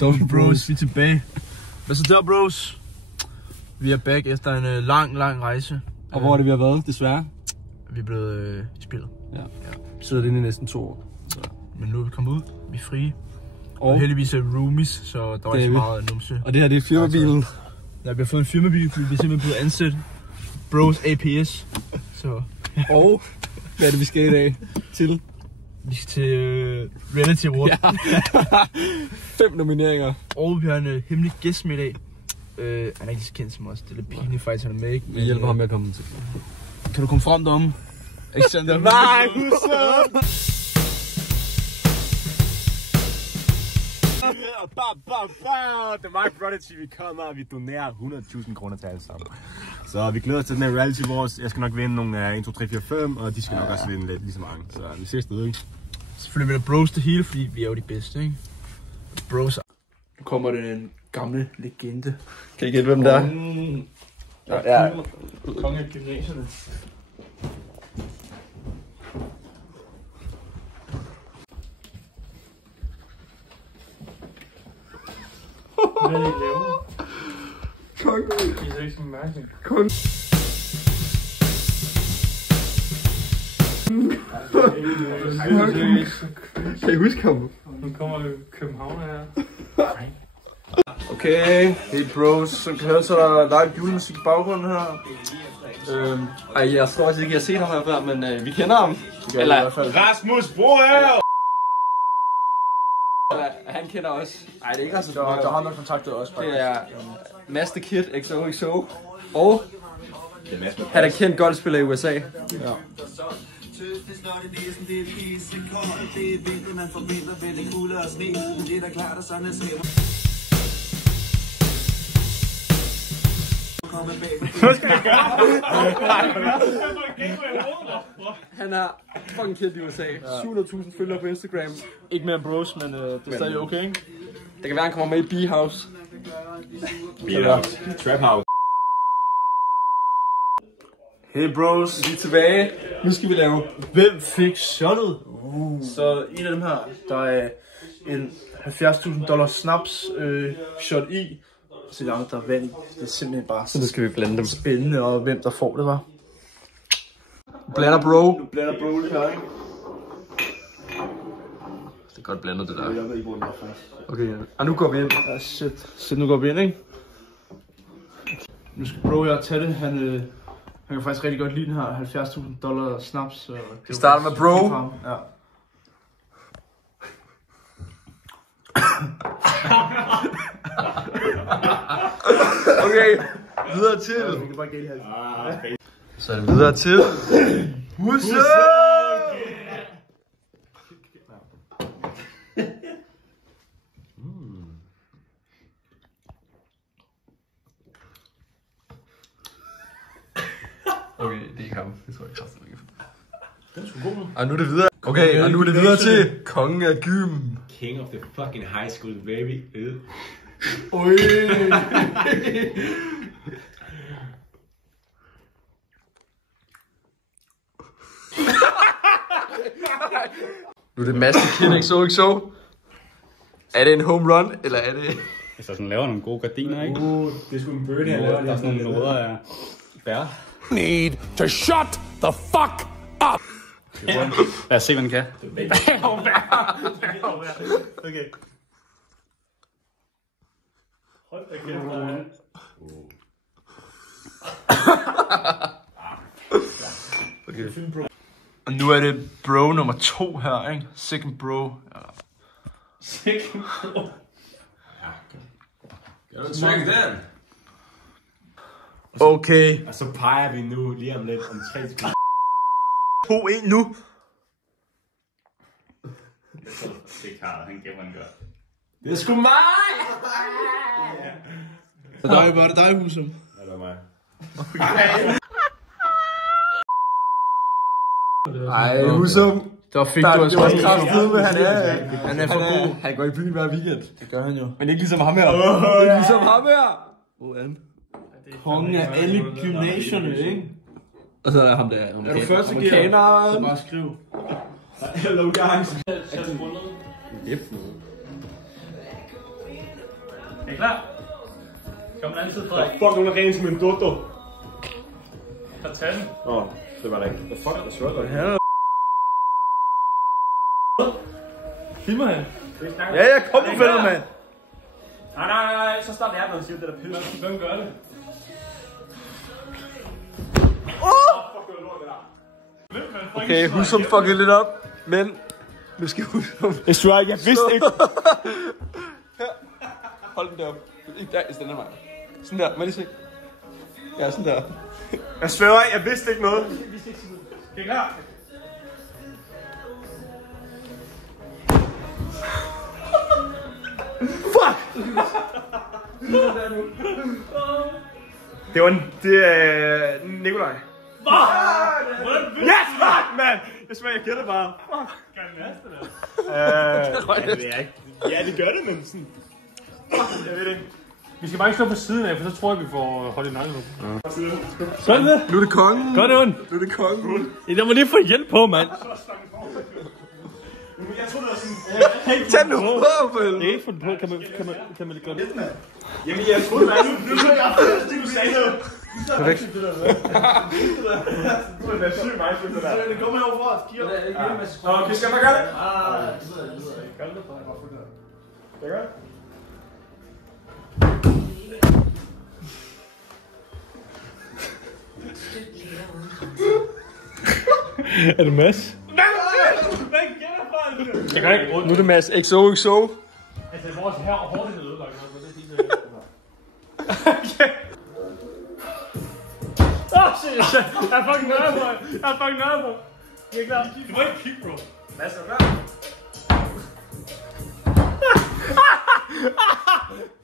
Duffy Bros, vi er tilbage. Hvad så der, bros? Vi er back efter en lang rejse. Og hvor er det, vi har været, desværre? Vi er blevet i spillet. Ja. Sidder det inde i næsten 2 år. Så. Men nu er vi kommet ud, vi er frie. Og heldigvis er roomies, så der var ikke så meget numse. Og det her, det er firmabilen. Ja, vi har fået en firmabil, fordi vi er simpelthen blevet ansat. Bros APS. Så. Og hvad er det, vi skal i dag til? Vi skal til Reality Award. Ja. 5 nomineringer. Og vi har en hemmelig gæst med i dag. Han er ikke så kendt som os. Det er lidt pinligt faktisk, han er med, ikke? Vi hjælper ham med at komme til. Kan du komme frem derom? Alexander? Nej, Husum! Det er mig, Prodigy. Vi kommer, og vi donerer 100.000 kroner til alle sammen. Så vi glæder os til den her reality vores. Jeg skal nok vinde nogle 1, 2, 3, 4, 5, og de skal nok også vinde lidt lige så mange. Så vi ses derude, ikke? Selvfølgelig vil der bros det hele, fordi vi er jo de bedste, ikke? Bros. Nu kommer den gamle legende. Kan I gætte, hvem det er? Ja. Kongen af gymnasierne. Hvad er det, I laver? Kongen. I ser ikke så mærkeligt. Kongen. Kan I huske ham? Nu kommer København her. Okay. Hey bros, som kan høre, så er der live julemusik i baggrunden her. Jeg tror også ikke, jeg har set ham her før, men vi kender ham. Eller i hvert fald. Rasmus Brohøj! Han kender os. Nej, det er ikke Rasmus. Der er ham, der kontaktede os. Det er Master Kid XOXO. Og han er kendt golfspiller i USA. Ja. Han er fucking kendt i USA. 700.000 følgere på Instagram. Ikke mere bros, men det er stadig okay, ikke? Det kan være, han kommer med i B-House. Trap House. Hey bros, Vi er tilbage. Nu skal vi lave. hvem fik shotet? Så en af dem her, der er en $70.000 snaps shot i. Så de andre, der er vand i. Det er simpelthen bare Så nu skal vi blande dem. spændende, og hvem der får det, var. Blander bro. Nu blander bro det her, ikke? Det er godt blandet, det der. Okay, og nu går vi ind. Ja, shit, nu går vi ind, ikke? Nu skal bro her tage det. Han kan faktisk rigtig godt lide den her $70.000 snaps. Så Vi starter med bro. Ja. Okay, videre til. Vi kan bare gælde her. Så er det videre til. Husum! Okay, det er ikke ham. Det tror jeg kraftigt ikke. Den er sgu god. Og nu er det videre. Okay, og nu er det videre til kongen af gym. King of the fucking high school, baby. Oj! Nu er det Master Kid XOXO. Er det en home run, eller er det... Så sådan laver nogle gode gardiner, ikke? Det er sgu en birdie, han laver. Der er sådan nogle noder af bær. Need to shut the fuck up. Lad os se, hvad den kan. Okay. Hold da kæft, okay. Og nu er det bro nummer 2 her, ikke? Second bro. Ja. Second bro. Check den. Okay. Og så peger vi nu lige om lidt om 3 sekunder. 2-1 nu. Det er Karl, han gemmer den godt. Det er sgu mig! Så der er bare dig, Husum. Ja, det var mig. Ej, Husum. Der fik du altså også kraftigt med, han Han er for god. Han går i byen hver weekend. Det gør han jo. Men ikke ligesom ham her. Ikke ligesom ham her. Hvordan? Kongen af alle gymnasierne, ikke? Og så er der ham der. Er du første gear, så bare skriv. Hello guys. Yep. Er I klar? Kom den anden side, Frederik. Fuck, nogen er ren som en dodo. Så tag den. Det var da ikke. Fuck, der svørger det. Filmer han? Ja, kom nu, fælder, mand. Nej, så starter jeg, når du siger det der pisse. Hvem gør det? Okay, husk som fucking lidt op. Men nu skal jeg huske om. Jeg svær ikke, jeg vidste ikke. Hold den der op. Ikke der, i stedet af mig. Sådan der, må jeg lige se. Ja, sådan der. Jeg svær ikke, jeg vidste ikke noget. Er I klar? Det er Nikolaj. Yes, fuck, man! Jeg smager, jeg gætter bare. Fuck. Gør den næste, eller? Ja, det gør det, men sådan... Jeg ved det ikke. Vi skal bare ikke stå på siden af, for så tror jeg, vi får holdt i nakken nu. Sådan det. Nu er det kongen. Godt ondt. Nu er det kongen. Jeg må lige få hjælp på, mand. Jeg tror, det var sådan... Tag nu på, vel. Det er ikke fundet på. Kan man lige gøre det? Jamen, jeg troede, nu så jeg først, du sagde noget. Perfekt. Det er sygt meget, det der. Det kommer herovre fra, kigger. Okay, skal man gøre det? Det ved jeg ikke. Gør det bare, jeg bare følger. Det gør det. Er det Mads? Jeg kan ikke. Nu er det Mads XOXO. Altså, vores her og hårdt er ødelagt, så det er fint. Okay. Shit. Jeg er fucking nøje, bro. Jeg er klar. Du må ikke kigge, bro. Mads, er du klar?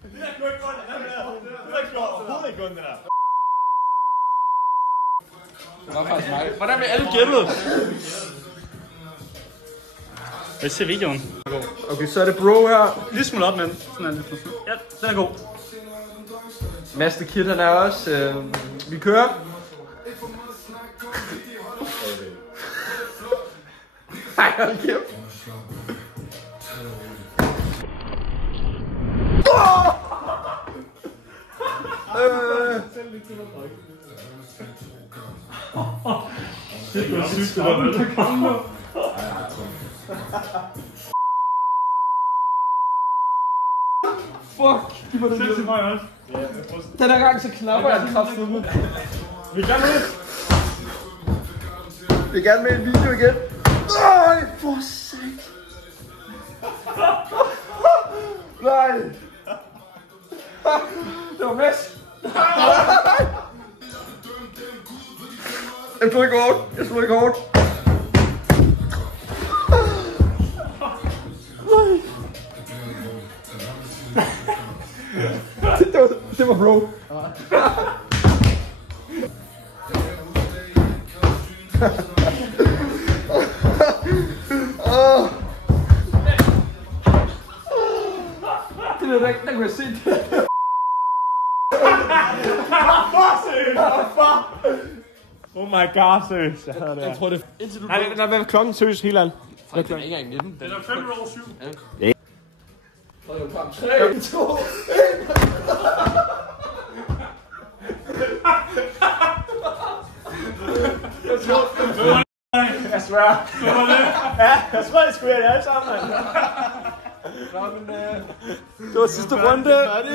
Det er ikke godt, det er ikke overhovedet ikke godt, det der. Det var faktisk mig. Hvordan vil alle gættet? Jeg ser videoen. Okay, så er det bro her. Lige smule op, mand. Sådan er det. Ja, den er god. Mads the Kid, han er også. Vi kører. Ej, hold kæft. Det var sygt, det der kom nu. Fuck, giv mig den Selv til mig også. Den her gang, så knapper jeg den kraftedeme. Vi kan nu. Vi vil gerne med en video igen. Nej, for sat. Nej. Det var Mads. Jeg slog ikke hårdt. Det var bro. Det er ikke, der kunne jeg se det. Oh my god, seriøst. Jeg havde det. Jeg tror det. Indtil du... Nej, hvad er klokken? Seriøst, helt alt. Fuck, den er ikke engang 19. Den er 5 over 7. Ja. Og det var 3, 2, 1. Jeg svær. Ja, jeg tror, jeg skulle gøre det alle sammen, mand. Det var sidste runde.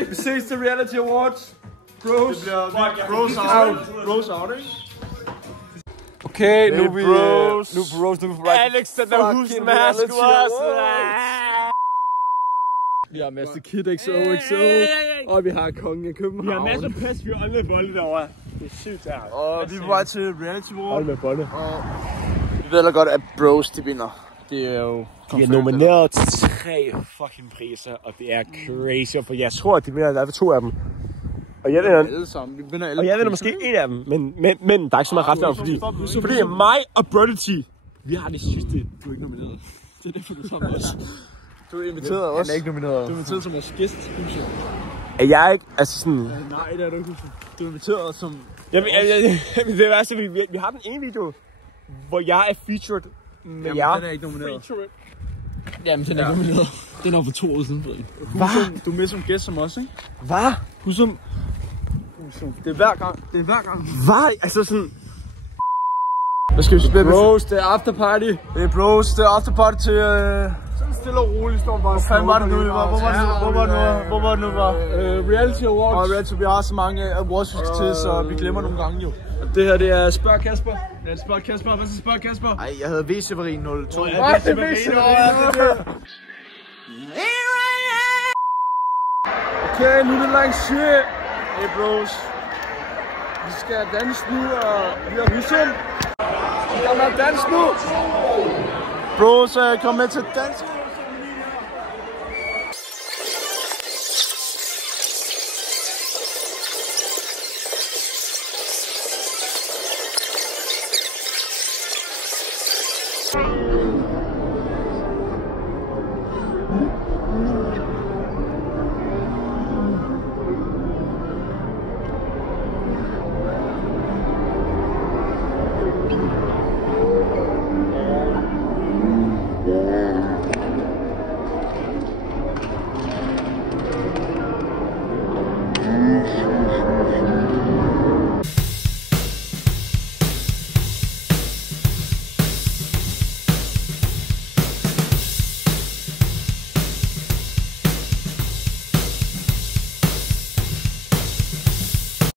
Vi ses til Reality Awards. Bros. Det bliver bros out, ikke? Okay, nu er vi bros. Nu er vi på vej. Alex, den der husen med her sgu også. Vi har Mads the Kid XOXO, og vi har kongen af København. Vi har masser af pas, vi har åndet bolde derovre. Det er sygt her. Og vi er på vej til Reality World. Hold med bolde. Vi ved da godt, at Bros, de vinder. Det er jo... De er nomineret til 3 fucking priser, og det er crazy, for jeg tror, at de vinder i hvert fald 2 af dem. Og jeg vinder måske en af dem, men der er ikke så meget ret der, fordi mig og Brody, vi har det sidste. Du er ikke nomineret. Det er derfor, du kommer også. Du er inviteret også. Jeg er ikke nomineret. Du er inviteret som vores gæst til huset. Er jeg ikke, altså sådan... Nej, det er du ikke. Du er inviteret som... Jamen, det er værste, vi har den ene video, hvor jeg er featured med jer. Den er ikke nomineret. Jamen, den er kommet ned. Den er for 2 år siden, Frederik. Husum, du er med som gæst som os, ikke? Hvad? Husum. Det er hver gang. Det er hver gang. Hvad? Altså sådan... Hvad skal vi spille? Bros, det er afterparty. Det er bros, det er afterparty til... Sådan stille og roligt står bare... Hvor fanden var det nu, vi var? Hvor var det nu, var? Reality Awards. Og Reality, vi har så mange awards, vi skal til, så vi glemmer nogle gange jo. Det her, det er Spørg Kasper. Ja, spørg Kasper. Hvad skal spørg Kasper? Ej, jeg hedder V. Severin 02. Det er okay, nu er det lang shit. Hey bros. Vi skal danse nu, og vi har Husum. Vi kommer at danse nu. Bros, kom med til dansen.